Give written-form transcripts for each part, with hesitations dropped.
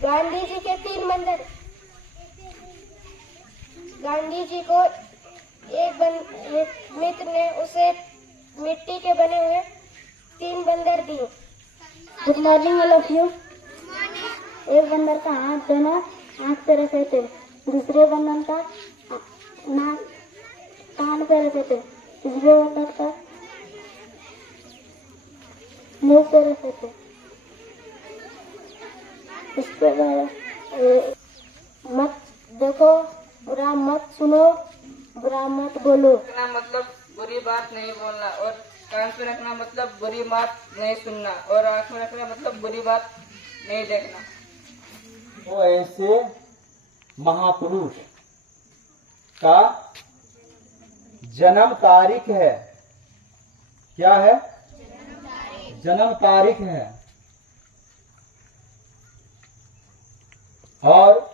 गांधी जी के 3 बंदर। गांधी जी को एक मित्र ने उसे मिट्टी के बने हुए 3 बंदर दिए। Good morning all of you. एक बंदर का हाथ दोनों आँख पे रखे थे, दूसरे बंदर का नाक कान पे रखे थे, तीसरे बंदर का मुंह पे रखे थे। इसके बाद मत देखो, बुरा मत सुनो, बुरा मत बोलो। रखना मतलब बुरी बात नहीं बोलना, और कान पे रखना मतलब बुरी बात नहीं सुनना, और आँख में रखना मतलब बुरी बात नहीं देखना। तो ऐसे महापुरुष का जन्म तारीख है। क्या है? जन्म तारीख है। और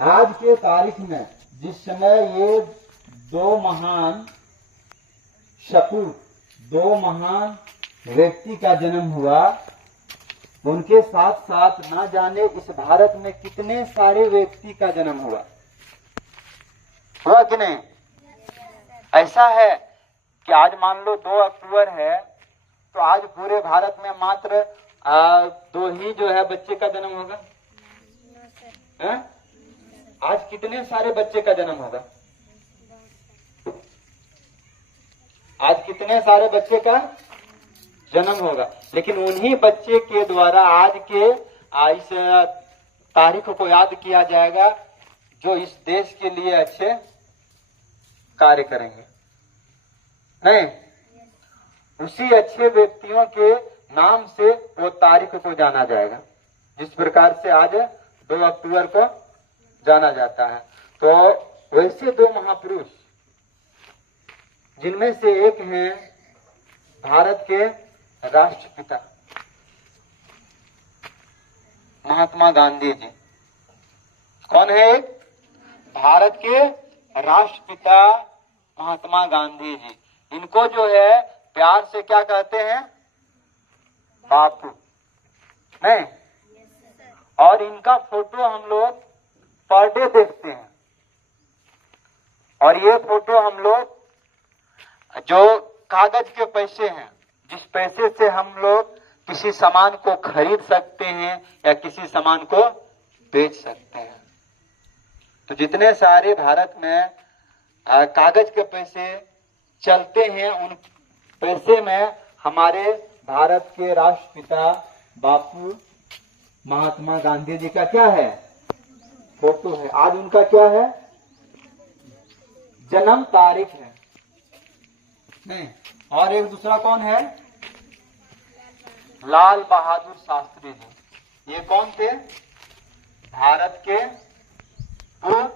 आज के तारीख में जिस समय ये दो महान सपूत, दो महान व्यक्ति का जन्म हुआ, उनके साथ साथ ना जाने इस भारत में कितने सारे व्यक्ति का जन्म हुआ कि नहीं? ऐसा है कि आज मान लो 2 अक्टूबर है, तो आज पूरे भारत में मात्र 2 ही जो है बच्चे का जन्म होगा। है? आज कितने सारे बच्चे का जन्म होगा? आज कितने सारे बच्चे का जन्म होगा, लेकिन उन्हीं बच्चे के द्वारा आज के इस तारीख को याद किया जाएगा जो इस देश के लिए अच्छे कार्य करेंगे। नहीं, उसी अच्छे व्यक्तियों के नाम से वो तारीख को जाना जाएगा, जिस प्रकार से आज 2 अक्टूबर को जाना जाता है। तो वैसे 2 महापुरुष, जिनमें से एक हैं भारत के राष्ट्रपिता महात्मा गांधी जी। कौन है? भारत के राष्ट्रपिता महात्मा गांधी जी। इनको जो है प्यार से क्या कहते हैं? बापू। नहीं, और इनका फोटो हम लोग पर डे देखते हैं, और ये फोटो हम लोग जो कागज के पैसे हैं, जिस पैसे से हम लोग किसी सामान को खरीद सकते हैं या किसी सामान को बेच सकते हैं, तो जितने सारे भारत में कागज के पैसे चलते हैं, उन पैसे में हमारे भारत के राष्ट्रपिता बापू महात्मा गांधी जी का क्या है? फोटो है। आज उनका क्या है? जन्म तारीख है। नहीं, और एक दूसरा कौन है? लाल बहादुर शास्त्री जी। ये कौन थे? भारत के पूर्व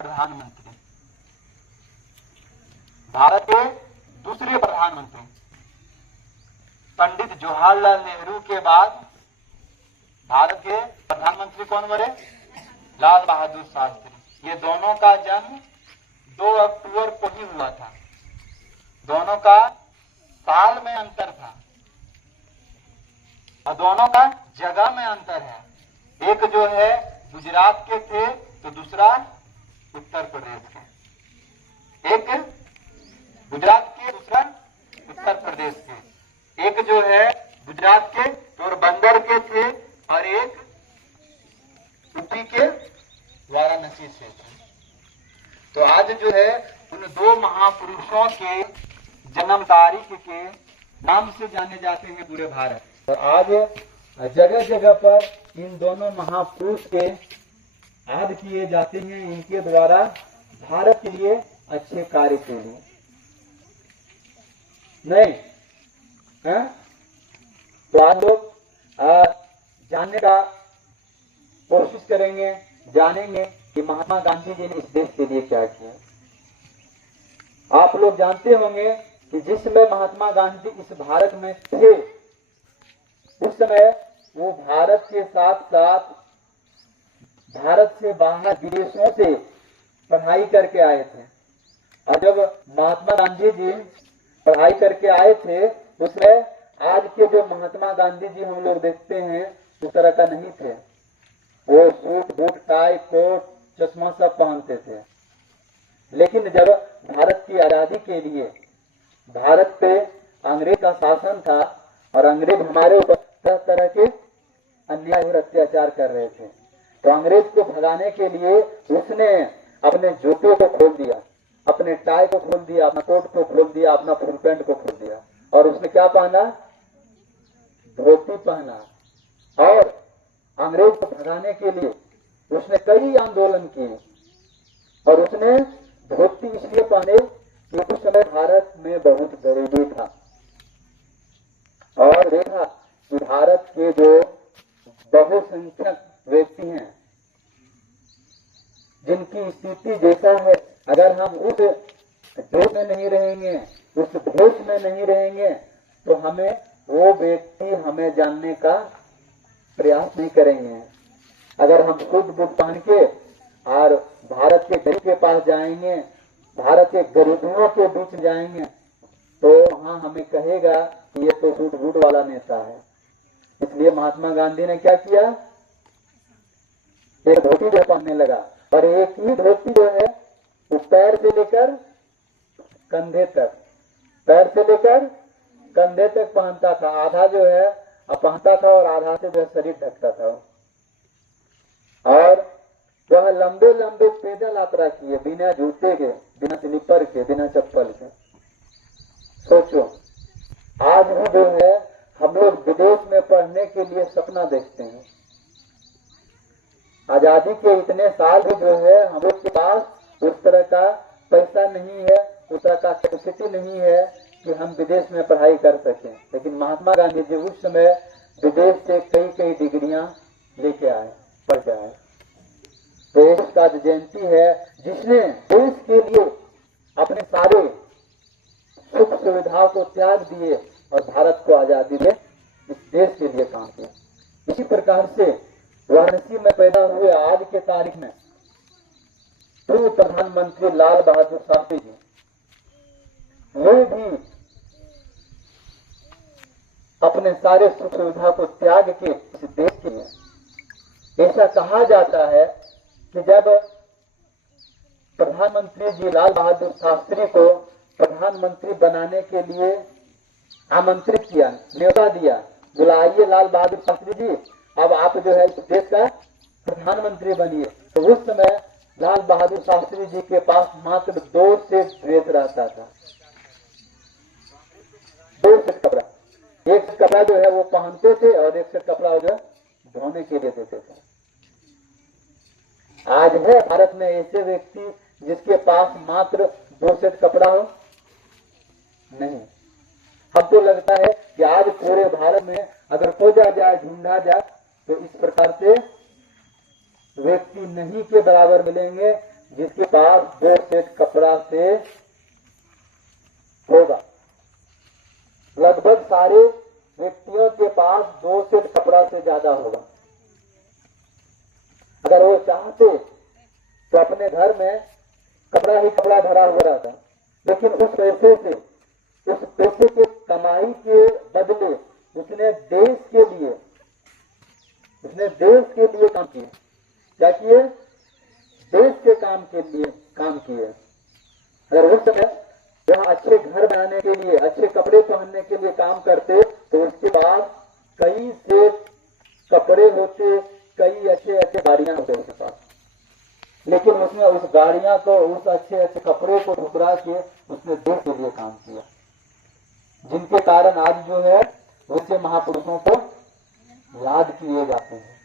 प्रधानमंत्री, भारत के दूसरे प्रधानमंत्री। पंडित जवाहरलाल नेहरू के बाद भारत के प्रधानमंत्री कौन बने? लाल बहादुर शास्त्री। ये दोनों का जन्म 2 अक्टूबर को ही हुआ था। दोनों का साल में अंतर था, और दोनों का जगह में अंतर है। एक जो है गुजरात के थे, तो दूसरा उत्तर प्रदेश के। एक गुजरात के, दूसरा उत्तर प्रदेश के। एक जो है गुजरात के पोरबंदर के थे, और एक यूपी के वाराणसी से थे। तो आज जो है उन 2 महापुरुषों के जन्म तारीख के नाम से जाने जाते हैं पूरे भारत। और आज जगह जगह पर इन दोनों महापुरुष के याद किए जाते हैं, इनके द्वारा भारत के लिए अच्छे कार्य के लिए। नहीं है? तो आज लोग जानने का कोशिश करेंगे, जानेंगे कि महात्मा गांधी जी ने इस देश के लिए क्या किया। आप लोग जानते होंगे कि जिस समय महात्मा गांधी इस भारत में थे, उस समय वो भारत के साथ साथ भारत से बाहर विदेशों से पढ़ाई करके आए थे। और जब महात्मा गांधी जी पढ़ाई करके आए थे, उसमें आज के जो महात्मा गांधी जी हम लोग देखते हैं, उस तरह का नहीं थे। वो सूट बूट टाई कोट चश्मा सब पहनते थे। लेकिन जब भारत की आजादी के लिए भारत पे अंग्रेज का शासन था और अंग्रेज हमारे ऊपर तरह तरह के अन्याय और अत्याचार कर रहे थे, तो अंग्रेज को भगाने के लिए उसने अपने जूते को खोल दिया, अपने टाई को खोल दिया, अपना कोट को खोल दिया, अपना फुल पैंट को खोल दिया और उसने क्या पहना? धोती पहना। और अंग्रेज को भगाने के लिए उसने कई आंदोलन किए और उसने धोती इसलिए पहने कि उस समय भारत में बहुत गरीबी था और देखा कि भारत के जो बहुसंख्यक व्यक्ति हैं जिनकी स्थिति जैसा है, अगर हम उस देश में नहीं रहेंगे, उस देश में नहीं रहेंगे तो हमें वो व्यक्ति हमें जानने का प्रयास नहीं करेंगे। अगर हम सूट बूट पहन के और भारत के गरीब के पास जाएंगे, भारत के गरीबों के बीच जाएंगे, तो वहां हमें कहेगा कि ये तो सूट बूट वाला नेता है। इसलिए महात्मा गांधी ने क्या किया? एक धोती जो पहनने लगा और एक ही धोती जो है वो पैर से लेकर कंधे तक, पैर से लेकर कंधे तक पहनता था। आधा जो है पहनता था और आधा से जो है शरीर ढकता था। और वह लंबे लंबे पैदल यात्रा किए बिना जूते के, बिना स्लीपर के, बिना चप्पल के। सोचो, आज भी जो है हम लोग विदेश में पढ़ने के लिए सपना देखते हैं। आजादी के इतने साल भी जो है हम लोग के पास उस तरह का पैसा नहीं है, उस तरह का कैपेसिटी नहीं है कि हम विदेश में पढ़ाई कर सकें। लेकिन महात्मा गांधी जी उस समय विदेश से कई कई डिग्रियां लेके आए, पढ़ के आए। देश का जयंती है जिसने देश के लिए अपने सारे सुख सुविधाओं को त्याग दिए और भारत को आजादी दे इस देश के लिए काम किया। इसी प्रकार से वाराणसी में पैदा हुए आज के तारीख में पूर्व प्रधानमंत्री लाल बहादुर शास्त्री जी, वे भी अपने सारे सुख सुविधा को त्याग के इस देश के लिए, ऐसा कहा जाता है कि जब प्रधानमंत्री जी लाल बहादुर शास्त्री को प्रधानमंत्री बनाने के लिए आमंत्रित किया, न्योता दिया, बुलाइए लाल बहादुर शास्त्री जी, अब आप जो है इस देश का प्रधानमंत्री बनिए, तो उस समय लाल बहादुर शास्त्री जी के पास मात्र 2 सेट ड्रेस रहता था, 2 सेट कपड़ा। एक सेट कपड़ा जो है वो पहनते थे और एक सेट कपड़ा जो धोने के लिए देते थे। आज है भारत में ऐसे व्यक्ति जिसके पास मात्र 2 सेट कपड़ा हो? नहीं। हमको लगता है कि आज पूरे भारत में अगर खोजा जाए, ढूंढा जाए, तो इस प्रकार से व्यक्ति नहीं के बराबर मिलेंगे जिसके पास 2 सेट कपड़ा से होगा। लगभग सारे व्यक्तियों के पास 2 सेट कपड़ा से ज्यादा होगा। अगर वो चाहते तो अपने घर में कपड़ा ही कपड़ा भरा हुआ रहता, लेकिन उस पैसे से, उस पैसे के कमाई के बदले उसने देश के लिए काम किए। क्या किए? देश के काम के लिए काम किए। अगर उस समय वह अच्छे घर बनाने के लिए, अच्छे कपड़े पहनने के लिए काम करते तो उसके बाद कई सेट कपड़े होते, कई अच्छे अच्छे गाड़ियां होते उसके पास। लेकिन उसने उस गाड़ियां को, उस अच्छे अच्छे कपड़े को ठुकरा के उसने देश के लिए काम किया, जिनके कारण आज जो है वैसे महापुरुषों को याद किए जाते हैं।